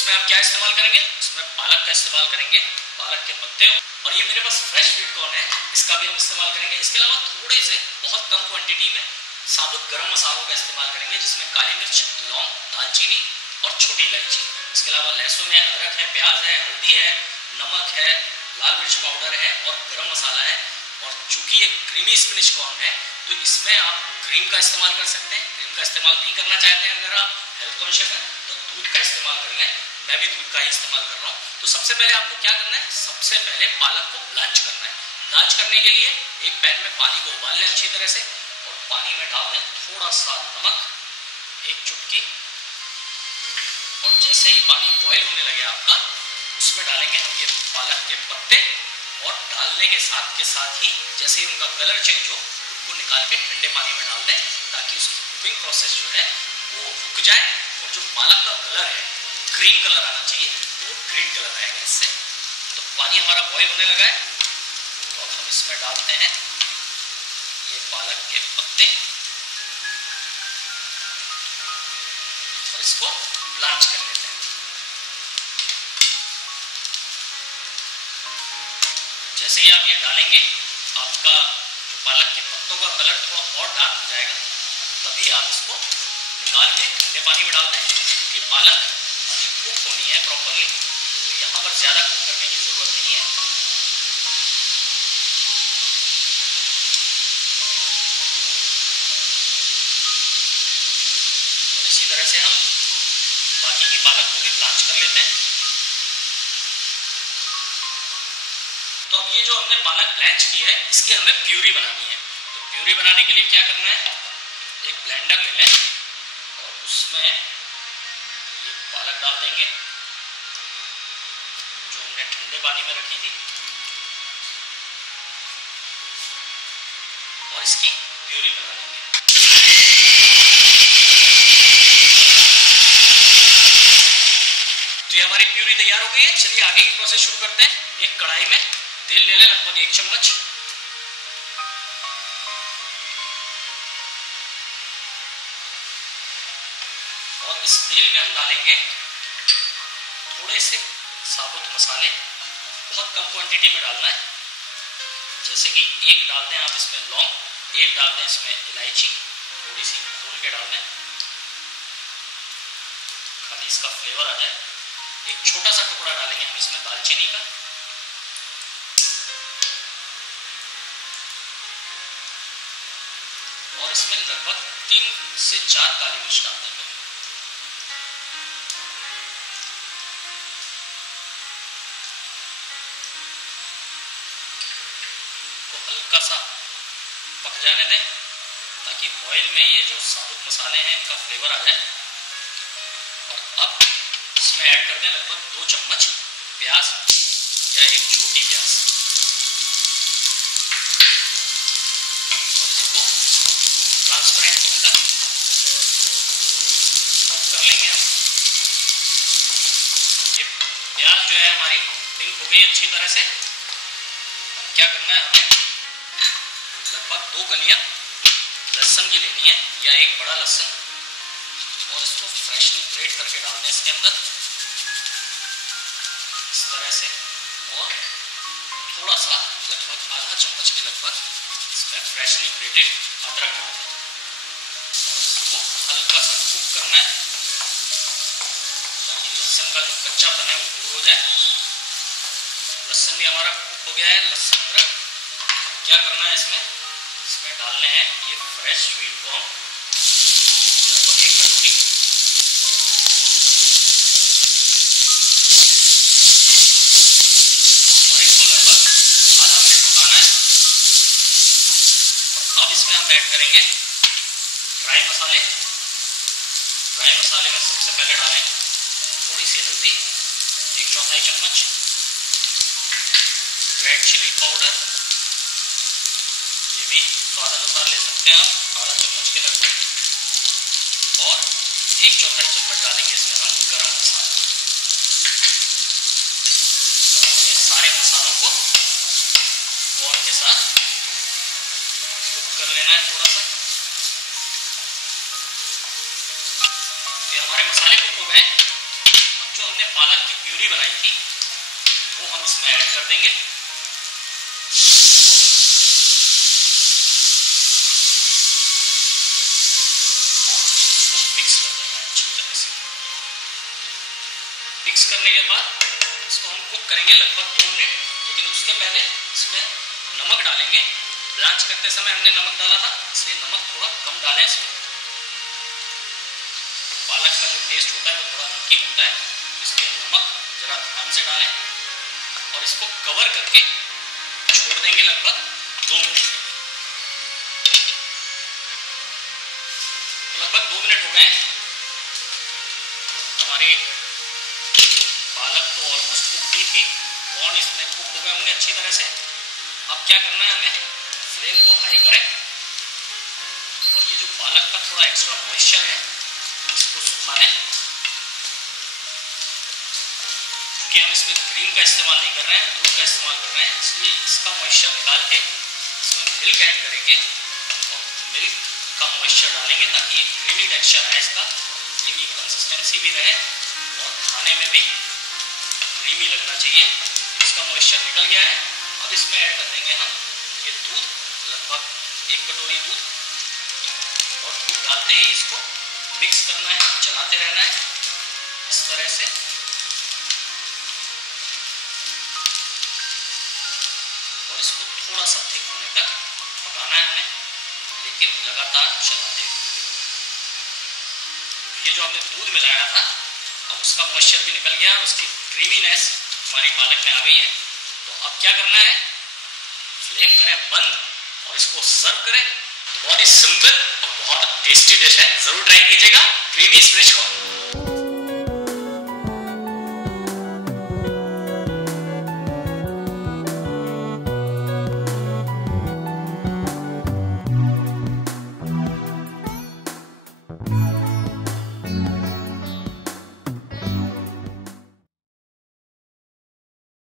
इसमें हम क्या इस्तेमाल करेंगे, इसमें पालक का इस्तेमाल करेंगे, पालक के पत्ते। और ये मेरे पास फ्रेश स्वीट कॉर्न है, इसका भी हम इस्तेमाल करेंगे। इसके अलावा थोड़े से बहुत कम क्वांटिटी में साबुत गरम मसालों का इस्तेमाल करेंगे, जिसमें काली मिर्च, लौंग, दालचीनी और छोटी इलायची। इसके अलावा लहसुन है, अदरक है, प्याज है, हल्दी है, नमक है, लाल मिर्च पाउडर है और गरम मसाला है। और चूंकि ये क्रीमी स्पिनिश कॉर्न है तो इसमें आप क्रीम का इस्तेमाल कर सकते हैं। क्रीम का इस्तेमाल नहीं करना चाहते हैं अगर आप हेल्थ कॉन्शियस हैं तो दूध का इस्तेमाल कर लें। मैं भी दूध का ही इस्तेमाल कर रहा हूँ। तो सबसे पहले आपको क्या करना है, सबसे पहले पालक को ब्लांच करना है। ब्लांच करने के लिए एक पैन में पानी को उबाल लें अच्छी तरह से और पानी में डाल दें थोड़ा सा नमक, एक चुटकी। और जैसे ही पानी बॉयल होने लगे आपका, उसमें डालेंगे हम ये पालक के पत्ते और डालने के साथ ही जैसे ही उनका कलर चेंज हो उनको निकाल के ठंडे पानी में डाल दें, ताकि उसकी कुकिंग प्रोसेस जो है वो रुक जाए और जो पालक का कलर है ग्रीन कलर आना चाहिए, तो ग्रीन कलर आएगा इससे। तो पानी हमारा बॉयल होने लगा है, तो अब हम इसमें डालते हैं ये पालक के पत्ते और इसको ब्लांच कर लेते हैं। जैसे ही आप ये डालेंगे, आपका जो पालक के पत्तों का कलर थोड़ा और डार्क हो जाएगा, तभी आप इसको निकाल के ठंडे पानी में डाल दें, क्योंकि पालक अभी कुक होनी है प्रॉपरली, तो यहाँ पर ज़्यादा कुक करने की ज़रूरत नहीं है। और इसी तरह से हम बाकी की पालक को भी ब्लांच कर लेते हैं। तो अब ये जो हमने पालक ब्लांच की है, इसकी हमें प्यूरी बनानी है। तो प्यूरी बनाने के लिए क्या करना है, एक ब्लेंडर ले लें और उसमें ये पालक डाल देंगे जो हमने ठंडे पानी में रखी थी और इसकी प्यूरी बना लेंगे। तो ये हमारी प्यूरी तैयार हो गई है। चलिए आगे की प्रोसेस शुरू करते हैं। एक कढ़ाई में तेल ले लें, लगभग 1 चम्मच। और इस तेल में हम डालेंगे थोड़े से साबुत मसाले, बहुत कम क्वांटिटी में डालना है। जैसे कि एक डाल दें आप इसमें लौंग, एक डाल दें इसमें इलायची, थोड़ी सी खोल के डाल दें, खाली इसका फ्लेवर आ जाए। एक छोटा सा टुकड़ा डालेंगे हम इसमें दालचीनी का, और इसमें लगभग 3 से 4 काली मिर्च डाल देंगे। तो हल्का सा पक जाने दें, ताकि ऑयल में ये जो साबुत मसाले हैं इनका फ्लेवर आ जाए। और अब इसमें ऐड कर दें लगभग 2 चम्मच प्याज या एक छोटी प्याज, और इसको ट्रांसपेरेंट होने तक कुक कर लेंगे हम। ये प्याज जो है हमारी पिंक हो गई अच्छी तरह से। क्या करना है, हमें लगभग 2 कलियां लहसुन की लेनी है या एक बड़ा लहसुन, और इसको फ्रेशली ग्रेट करके डालना है इसके अंदर इस तरह से। और थोड़ा सा लगभग आधा चम्मच के लगभग इसमें फ्रेशली ग्रेटेड अदरक डाल दें और इसको हल्का सा कुक करना है, ताकि लहसुन का जो कच्चापन है वो दूर हो जाए। लहसुन भी हमारा कुक हो गया है, लहसुन अदरक। क्या करना है, इसमें डालने हैं ये फ्रेश स्वीट कॉर्न, लगभग 1 कटोरी। और इसको लगभग आधा मिनट पकाना है। और अब इसमें हम ऐड करेंगे ड्राई मसाले। ड्राई मसाले में सबसे पहले डालें थोड़ी सी हल्दी, 1/4 चम्मच, रेड चिली पाउडर, ये भी स्वाद अनुसार ले सकते हैं आप, आधा चम्मच के लगभग, और 1/4 चम्मच डालेंगे इसमें हम गरम मसाला। ये सारे मसालों को कॉर्न के साथ कुक कर लेना है थोड़ा सा। ये हमारे मसाले कुक हो गए। जो जो हमने पालक की प्यूरी बनाई थी वो हम इसमें ऐड कर देंगे। इसको मिक्स कर देना है अच्छी तरह से। मिक्स करने के बाद इसको हम कुक करेंगे लगभग 2 मिनट, लेकिन उससे पहले इसमें नमक डालेंगे। ब्लांच करते समय हमने नमक डाला था, इसलिए नमक थोड़ा कम डालें इसमें। पालक का जो टेस्ट होता है वो थोड़ा नमकीन होता है, इसलिए नमक जरा ध्यान से डालें और इसको कवर करके छोड़ देंगे लगभग 2 मिनट के लिए। तो लगभग 2 मिनट हो गए, हमारी पालक तो ऑलमोस्ट कुक भी थी, कॉर्न इसमें कुक हो गए होंगे अच्छी तरह से। अब क्या करना है, हमें फ्लेम को हाई करें और ये जो पालक का थोड़ा एक्स्ट्रा मॉइस्चर है इसको सुखा लें, क्योंकि हम इसमें क्रीम का इस्तेमाल नहीं कर रहे हैं, दूध का इस्तेमाल कर रहे हैं, इसलिए इसका मॉइस्चर निकाल के इसमें मिल्क ऐड करेंगे और मिल्क का मॉइस्चर डालेंगे ताकि ये क्रीमी टेक्सचर है, इसका क्रीमी कंसिस्टेंसी भी रहे और खाने में भी क्रीमी लगना चाहिए। इसका मॉइस्चर निकल गया है। अब इसमें ऐड कर देंगे हम ये दूध, लगभग 1 कटोरी दूध, और दूध डालते ही इसको मिक्स करना है, चलाते रहना है इस तरह से। और इसको थोड़ा सा थिक होने तक पकाना है हमें, लेकिन लगातार चलाते हुए। ये जो हमने दूध मिलाया था अब उसका मॉइस्चर भी निकल गया और उसकी क्रीमीनेस हमारी पालक में आ गई है। तो अब क्या करना है, फ्लेम करें बंद और इसको सर्व करें। तो बहुत ही सिंपल और बहुत टेस्टी डिश है, जरूर ट्राई कीजिएगा, क्रीमी स्प्रिच कॉर्न।